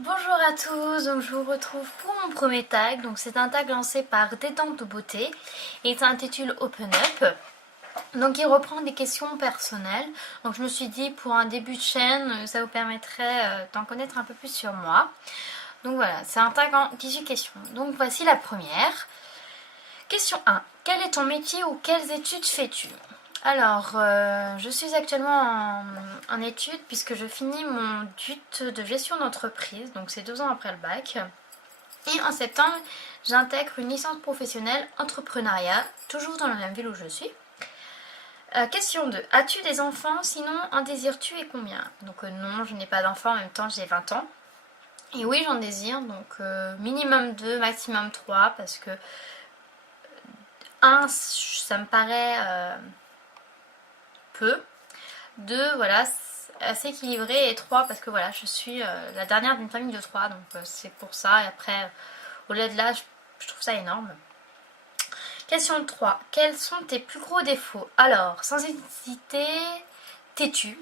Bonjour à tous, donc je vous retrouve pour mon premier tag. Donc c'est un tag lancé par Détente Beauté et il s'intitule Open Up. Donc il reprend des questions personnelles. Donc je me suis dit pour un début de chaîne, ça vous permettrait d'en connaître un peu plus sur moi. Donc voilà, c'est un tag en 18 questions. Donc voici la première. Question 1. Quel est ton métier ou quelles études fais-tu? Alors, je suis actuellement en études puisque je finis mon DUT de gestion d'entreprise, donc c'est 2 ans après le bac. Et en septembre, j'intègre une licence professionnelle entrepreneuriat, toujours dans la même ville où je suis. Question 2. As-tu des enfants? Sinon, en désires-tu et combien? Donc non, je n'ai pas d'enfants, en même temps j'ai 20 ans. Et oui, j'en désire, donc minimum 2, maximum 3, parce que 1, ça me paraît peu. 2, voilà, assez équilibré. Et 3, parce que voilà, je suis la dernière d'une famille de 3, donc c'est pour ça. Et après, au-delà de là, je trouve ça énorme. Question 3. Quels sont tes plus gros défauts? Alors, sans hésiter, têtue,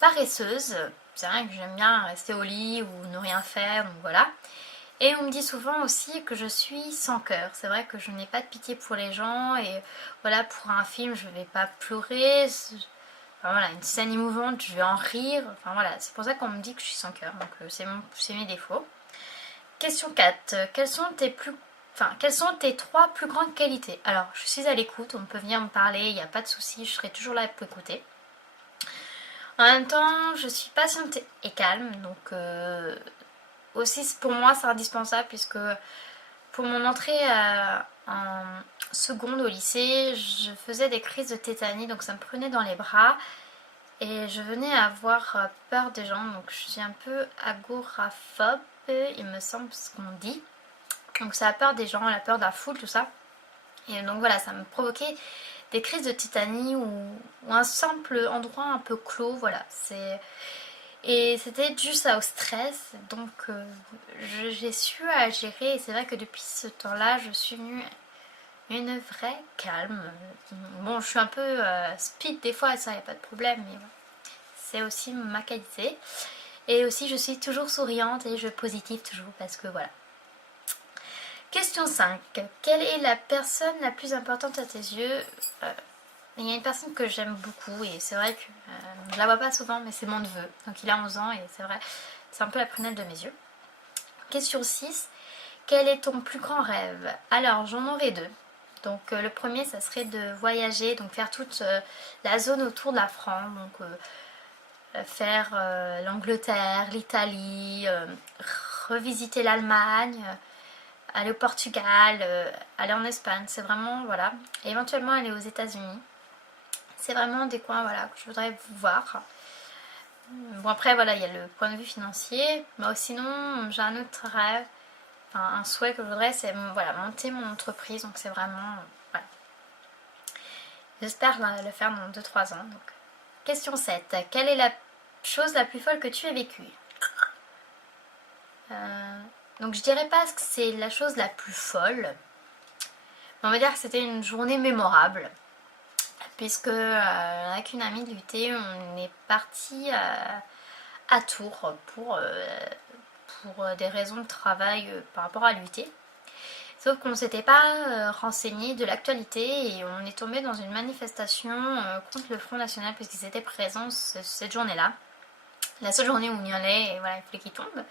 paresseuse. C'est vrai que j'aime bien rester au lit ou ne rien faire, donc voilà. Et on me dit souvent aussi que je suis sans cœur. C'est vrai que je n'ai pas de pitié pour les gens et voilà, pour un film, je ne vais pas pleurer. Enfin, voilà, une scène émouvante, je vais en rire. Enfin voilà, c'est pour ça qu'on me dit que je suis sans cœur. Donc c'est mes défauts. Question 4. Quelles sont tes 3 plus grandes qualités? Alors, je suis à l'écoute, on peut venir me parler, il n'y a pas de souci, je serai toujours là pour écouter. En même temps, je suis patiente et calme, donc aussi pour moi c'est indispensable puisque pour mon entrée en seconde au lycée, je faisais des crises de tétanie, donc ça me prenait dans les bras et je venais à avoir peur des gens, donc je suis un peu agoraphobe, il me semble ce qu'on dit. Donc ça a peur des gens, la peur de la foule, tout ça. Et donc voilà, ça me provoquait des crises de tétanie ou un simple endroit un peu clos, voilà. Et c'était dû ça au stress, donc j'ai su à gérer. Et c'est vrai que depuis ce temps-là, je suis une vraie calme. Bon, je suis un peu speed des fois, ça, y a pas de problème, mais c'est aussi ma qualité. Et aussi, je suis toujours souriante et je positive toujours parce que voilà. Question 5. Quelle est la personne la plus importante à tes yeux? Il y a une personne que j'aime beaucoup et c'est vrai que je la vois pas souvent, mais c'est mon neveu. Donc il a 11 ans et c'est vrai, c'est un peu la prunelle de mes yeux. Question 6. Quel est ton plus grand rêve? Alors j'en aurais 2. Donc le premier, ça serait de voyager, donc faire toute la zone autour de la France. Donc faire l'Angleterre, l'Italie, revisiter l'Allemagne, aller au Portugal, aller en Espagne, c'est vraiment, voilà. Et éventuellement aller aux États-Unis. C'est vraiment des coins, voilà, que je voudrais voir. Bon, après, voilà, il y a le point de vue financier. Mais sinon, j'ai un autre rêve, enfin, un souhait que je voudrais, c'est voilà, monter mon entreprise. Donc, c'est vraiment, voilà. J'espère le faire dans 2-3 ans. Donc. Question 7. Quelle est la chose la plus folle que tu aies vécue? Donc, je dirais pas que c'est la chose la plus folle. Mais on va dire que c'était une journée mémorable. Puisque avec une amie de l'UT, on est parti à Tours pour des raisons de travail par rapport à l'UT. Sauf qu'on ne s'était pas renseigné de l'actualité et on est tombé dans une manifestation contre le Front National puisqu'ils étaient présents cette journée-là. La seule journée où on y allait et voilà, il fallait qu'ils tombent.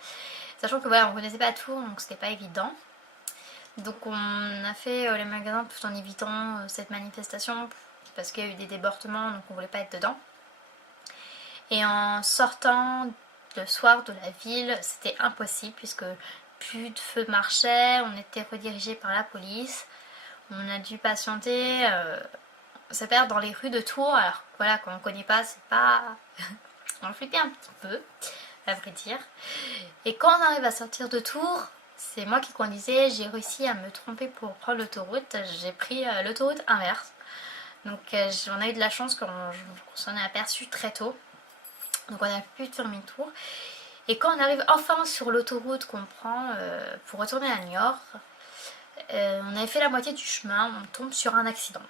Sachant que voilà, on ne connaissait pas Tours donc c'était pas évident. Donc on a fait les magasins tout en évitant cette manifestation parce qu'il y a eu des débordements donc on voulait pas être dedans. Et en sortant le soir de la ville, c'était impossible puisque plus de feux marchaient, on était redirigé par la police. On a dû patienter, se perdre dans les rues de Tours. Alors voilà, quand on connaît pas, c'est pas... on flippait un petit peu, à vrai dire. Et quand on arrive à sortir de Tours, c'est moi qui conduisais, j'ai réussi à me tromper pour prendre l'autoroute. J'ai pris l'autoroute inverse. Donc on a eu de la chance qu'on s'en est aperçu très tôt. Donc on a pu faire demi-tour. Et quand on arrive enfin sur l'autoroute qu'on prend pour retourner à Niort, on avait fait la moitié du chemin, on tombe sur un accident.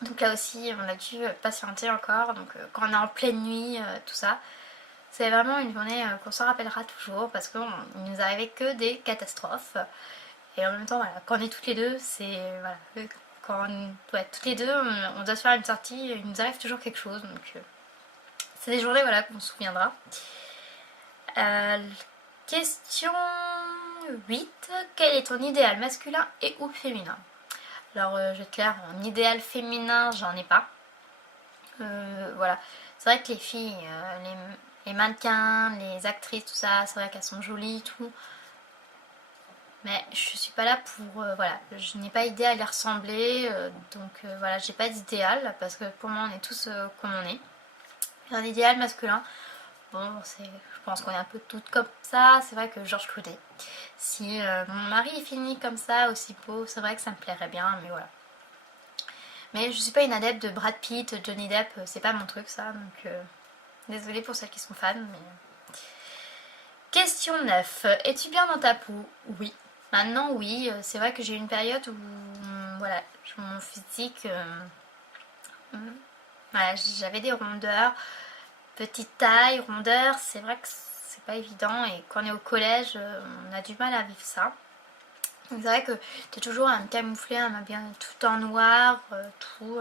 Donc là aussi, on a dû patienter encore. Donc quand on est en pleine nuit, tout ça, C'est vraiment une journée qu'on s'en rappellera toujours parce qu'il nous arrivait que des catastrophes. Et en même temps, voilà, quand on est toutes les deux, c'est... Voilà, quand toutes les deux, on doit se faire une sortie, il nous arrive toujours quelque chose. Donc c'est des journées voilà, qu'on se souviendra. Question 8. Quel est ton idéal masculin et ou féminin? Alors je vais être claire, un idéal féminin, j'en ai pas. Voilà, c'est vrai que les filles, les mannequins, les actrices, tout ça, c'est vrai qu'elles sont jolies, tout. Mais je suis pas là pour... voilà, je n'ai pas idée à les ressembler. Donc voilà, j'ai pas d'idéal parce que pour moi on est tous comme on est. Un idéal masculin, bon, je pense qu'on est un peu toutes comme ça. C'est vrai que George Clooney. Si mon mari est fini comme ça, aussi beau, c'est vrai que ça me plairait bien, mais voilà. Mais je suis pas une adepte de Brad Pitt, Johnny Depp, c'est pas mon truc ça, donc désolée pour celles qui sont fans. Mais... Question 9. Es-tu bien dans ta peau? Oui. Maintenant, oui. C'est vrai que j'ai eu une période où, voilà, mon physique, voilà, j'avais des rondeurs, petite taille, rondeur. C'est vrai que c'est pas évident et quand on est au collège, on a du mal à vivre ça. Donc c'est vrai que t'es toujours à me camoufler, à m'habiller tout en noir, tout.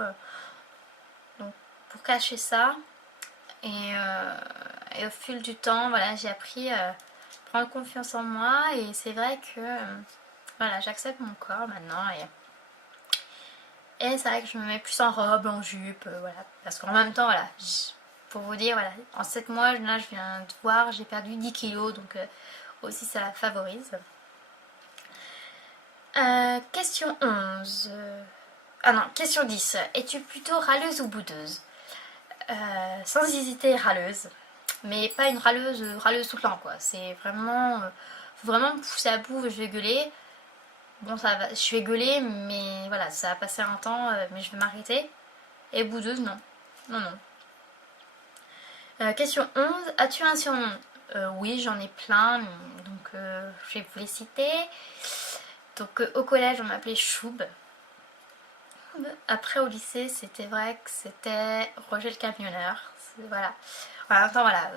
Donc pour cacher ça. Et au fil du temps, voilà, j'ai appris à prendre confiance en moi et c'est vrai que voilà, j'accepte mon corps maintenant et c'est vrai que je me mets plus en robe, en jupe, voilà, parce qu'en même temps, voilà, pour vous dire, voilà, en 7 mois, là, je viens de voir, j'ai perdu 10 kilos, donc aussi ça favorise. Question 11. Ah non, question 10. Es-tu plutôt râleuse ou boudeuse? Sans hésiter, râleuse. Mais pas une râleuse tout le temps, quoi. C'est vraiment... faut vraiment me pousser à bout, je vais gueuler. Bon, ça va, je vais gueuler, mais voilà, ça va passer un temps, mais je vais m'arrêter. Et boudeuse, non. Non, non. Question 11. As-tu un surnom? Oui, j'en ai plein, donc je vais vous les citer. Donc au collège, on m'appelait Choub. Après au lycée, c'était vrai que c'était Roger le camionneur. Voilà. En même temps, voilà,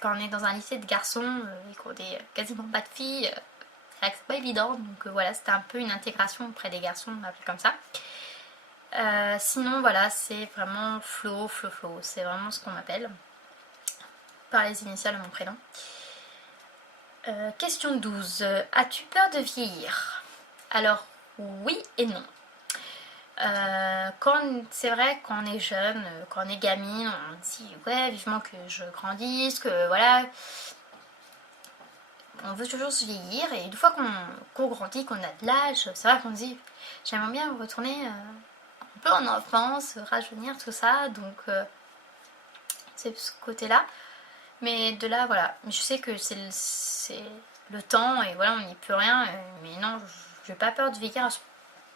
quand on est dans un lycée de garçons et qu'on est quasiment pas de filles, c'est vrai que c'est pas évident. Donc voilà, c'était un peu une intégration auprès des garçons, on m'appelait comme ça. Sinon, voilà, c'est vraiment Flo. C'est vraiment ce qu'on m'appelle par les initiales de mon prénom. Question 12. As-tu peur de vieillir? Alors, oui et non. C'est vrai quand on est jeune, quand on est gamine, on dit ouais vivement que je grandisse, que voilà, on veut toujours se vieillir et une fois qu'on grandit, qu'on a de l'âge, c'est vrai qu'on se dit j'aimerais bien retourner un peu en enfance, rajeunir tout ça, donc c'est ce côté là, mais de là voilà, je sais que c'est le temps et voilà on n'y peut rien, mais non, j'ai pas peur de vieillir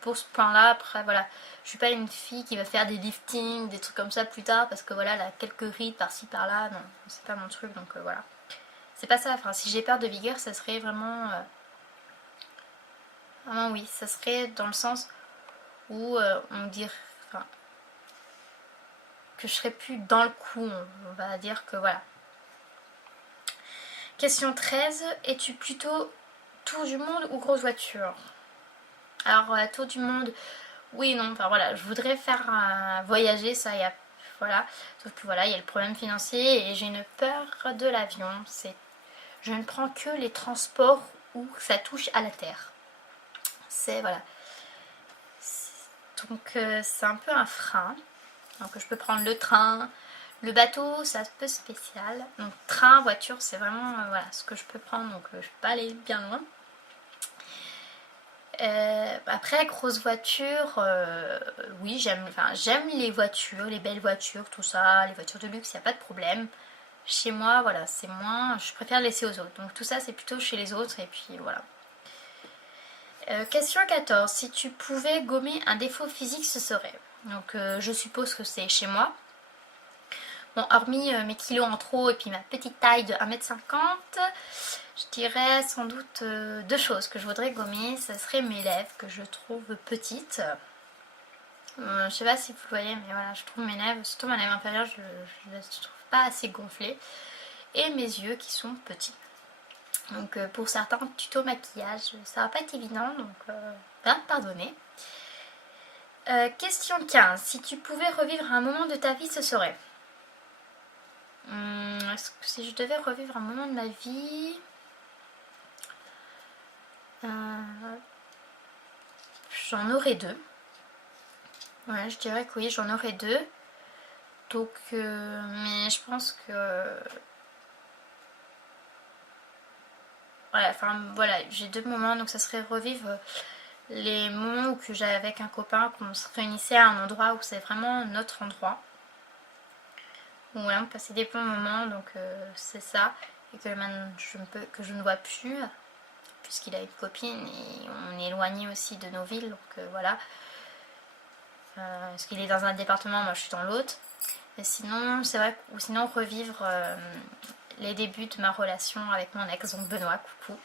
pour ce point-là. Après, voilà, je suis pas une fille qui va faire des liftings, des trucs comme ça plus tard parce que voilà, elle a quelques rides par-ci par-là. Non, c'est pas mon truc, donc voilà. C'est pas ça. Enfin, si j'ai peur de vigueur, ça serait vraiment. Vraiment, oui, ça serait dans le sens où on me dirait. Enfin, que je serais plus dans le coup. On va dire que voilà. Question 13. Es-tu plutôt tour du monde ou grosse voiture? Alors, tour du monde. Oui, non, enfin voilà, je voudrais faire voyager, ça, il y a, voilà, sauf que voilà, il y a le problème financier et j'ai une peur de l'avion, je ne prends que les transports où ça touche à la terre, c'est, voilà, donc c'est un peu un frein, donc je peux prendre le train, le bateau, c'est un peu spécial, donc train, voiture, c'est vraiment, voilà, ce que je peux prendre, donc je peux pas aller bien loin. Après, grosse voiture, oui, j'aime les voitures, les belles voitures, tout ça, les voitures de luxe, il n'y a pas de problème. Chez moi, voilà, c'est moins, je préfère laisser aux autres. Donc tout ça, c'est plutôt chez les autres, et puis voilà. Question 14. Si tu pouvais gommer un défaut physique, ce serait? Donc je suppose que c'est chez moi. Bon, hormis mes kilos en trop et puis ma petite taille de 1m50, je dirais sans doute deux choses que je voudrais gommer. Ça serait mes lèvres que je trouve petites. Je sais pas si vous voyez, mais voilà, je trouve mes lèvres, surtout ma lèvre inférieure, je ne trouve pas assez gonflée. et mes yeux qui sont petits. Donc pour certains tutos maquillage, ça va pas être évident, donc va me pardonner. Question 15. Si tu pouvais revivre un moment de ta vie, ce serait est-ce que si je devais revivre un moment de ma vie, j'en aurais deux. Ouais, je dirais que oui, j'en aurais deux. Donc, mais je pense que... Ouais, enfin voilà, j'ai deux moments, donc ça serait revivre les moments où j'avais avec un copain, qu'on se réunissait à un endroit où c'est vraiment notre endroit. Où voilà, on passait des bons moments, donc c'est ça. Et que maintenant je ne vois plus, puisqu'il a une copine et on est éloigné aussi de nos villes, donc voilà. Parce qu'il est dans un département, moi je suis dans l'autre. Et sinon, c'est vrai, ou sinon revivre les débuts de ma relation avec mon ex, donc Benoît, coucou,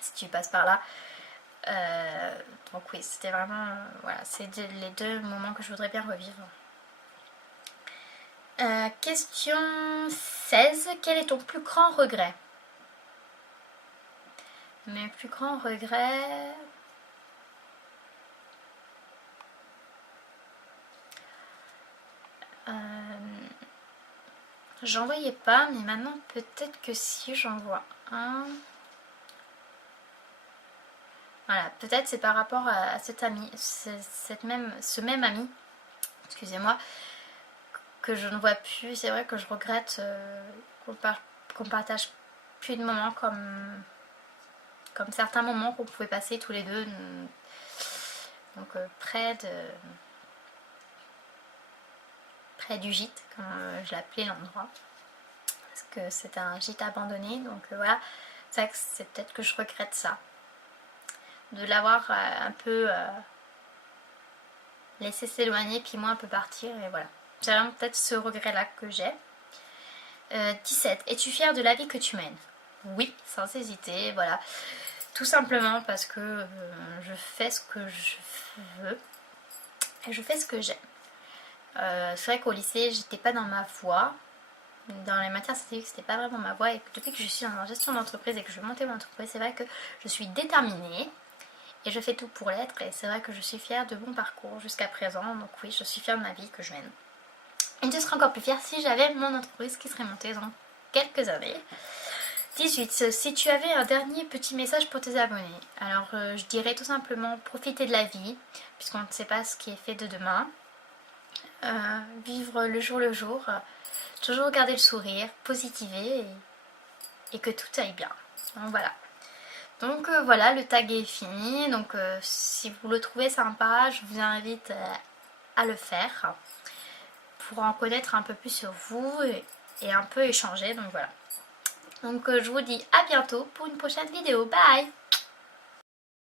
si tu passes par là. Donc oui, c'était vraiment, voilà, c'est les deux moments que je voudrais bien revivre. Question 16. Quel est ton plus grand regret? Mes plus grands regrets... J'en voyais pas, mais maintenant peut-être que si j'en vois un... Voilà, peut-être c'est par rapport à cet ami, ce même ami, excusez-moi, que je ne vois plus. C'est vrai que je regrette qu'on partage plus de moments comme certains moments qu'on pouvait passer tous les deux. Donc près du gîte, comme je l'appelais l'endroit. Parce que c'était un gîte abandonné, donc voilà. C'est vrai que c'est peut-être que je regrette ça. De l'avoir un peu laissé s'éloigner, puis moi un peu partir, et voilà. C'est vraiment peut-être ce regret-là que j'ai. 17. Es-tu fière de la vie que tu mènes? Oui, sans hésiter, voilà. Tout simplement parce que je fais ce que je veux et je fais ce que j'aime. C'est vrai qu'au lycée, j'étais pas dans ma voie. Dans les matières scientifiques, c'était pas vraiment ma voie. Et depuis que je suis en gestion d'entreprise et que je veux monter mon entreprise, c'est vrai que je suis déterminée. Et je fais tout pour l'être, et c'est vrai que je suis fière de mon parcours jusqu'à présent. Donc oui, je suis fière de ma vie que je mène. Et je serais encore plus fière si j'avais mon entreprise qui serait montée dans quelques années. 18. Si tu avais un dernier petit message pour tes abonnés, alors je dirais tout simplement profiter de la vie, puisqu'on ne sait pas ce qui est fait de demain. Vivre le jour, toujours garder le sourire, positiver et que tout aille bien. Donc voilà. Donc voilà, le tag est fini. Donc si vous le trouvez sympa, je vous invite à le faire pour en connaître un peu plus sur vous et un peu échanger. Donc voilà. Donc je vous dis à bientôt pour une prochaine vidéo. Bye!